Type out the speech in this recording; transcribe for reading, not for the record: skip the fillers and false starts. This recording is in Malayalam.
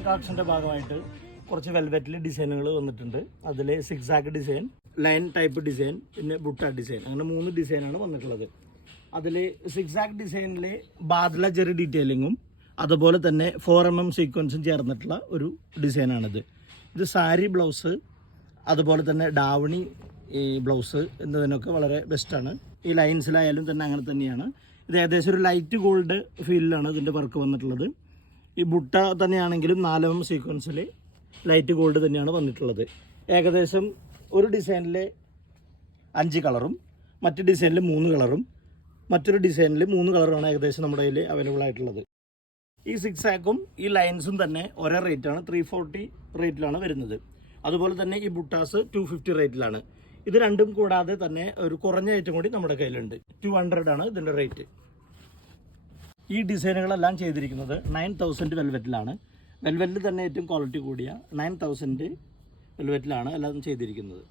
ഓണം കളക്ഷൻ്റെ ഭാഗമായിട്ട് കുറച്ച് വെൽവെറ്റിൽ ഡിസൈനുകൾ വന്നിട്ടുണ്ട്. അതിൽ സിക്സാക്ക് ഡിസൈൻ, ലൈൻ ടൈപ്പ് ഡിസൈൻ, പിന്നെ ബുട്ട ഡിസൈൻ, അങ്ങനെ 3 ഡിസൈനാണ് വന്നിട്ടുള്ളത്. അതിൽ സിക്സാക്ക് ഡിസൈനിൽ ബാദ്ല ജെറി ഡീറ്റെയിലിങ്ങും അതുപോലെ തന്നെ 4mm സീക്വൻസും ചേർന്നിട്ടുള്ള ഒരു ഡിസൈനാണിത്. ഇത് സാരി ബ്ലൗസ് അതുപോലെ തന്നെ ഡാവണി ബ്ലൗസ് എന്നതിനൊക്കെ വളരെ ബെസ്റ്റാണ്. ഈ ലൈൻസിലായാലും തന്നെ അങ്ങനെ തന്നെയാണ്. ഇത് ഏകദേശം ഒരു ലൈറ്റ് ഗോൾഡ് ഫീലിലാണ് ഇതിൻ്റെ വർക്ക് വന്നിട്ടുള്ളത്. ഈ ബുട്ട തന്നെയാണെങ്കിലും 4mm സീക്വൻസിൽ ലൈറ്റ് ഗോൾഡ് തന്നെയാണ് വന്നിട്ടുള്ളത്. ഏകദേശം ഒരു ഡിസൈനിൽ 5 കളറും മറ്റു ഡിസൈനിൽ 3 കളറും മറ്റൊരു ഡിസൈനിൽ 3 കളറുമാണ് ഏകദേശം നമ്മുടെ കയ്യിൽ അവൈലബിൾ ആയിട്ടുള്ളത്. ഈ സിക്സാക്കും ഈ ലൈൻസും തന്നെ ഒരേ റേറ്റാണ്, 340 റേറ്റിലാണ് വരുന്നത്. അതുപോലെ തന്നെ ഈ ബുട്ടാസ് 250 റേറ്റിലാണ്. ഇത് രണ്ടും കൂടാതെ തന്നെ ഒരു കുറഞ്ഞ ഐറ്റം കൂടി നമ്മുടെ കയ്യിലുണ്ട്. 200 ആണ് ഇതിൻ്റെ റേറ്റ്. ഈ ഡിസൈനുകളെല്ലാം ചെയ്തിരിക്കുന്നത് 9000 വെൽവെറ്റിലാണ്. വെൽവെറ്റിൽ തന്നെ ഏറ്റവും ക്വാളിറ്റി കൂടിയ 9000 വെൽവെറ്റിലാണ് എല്ലാം ചെയ്തിരിക്കുന്നത്.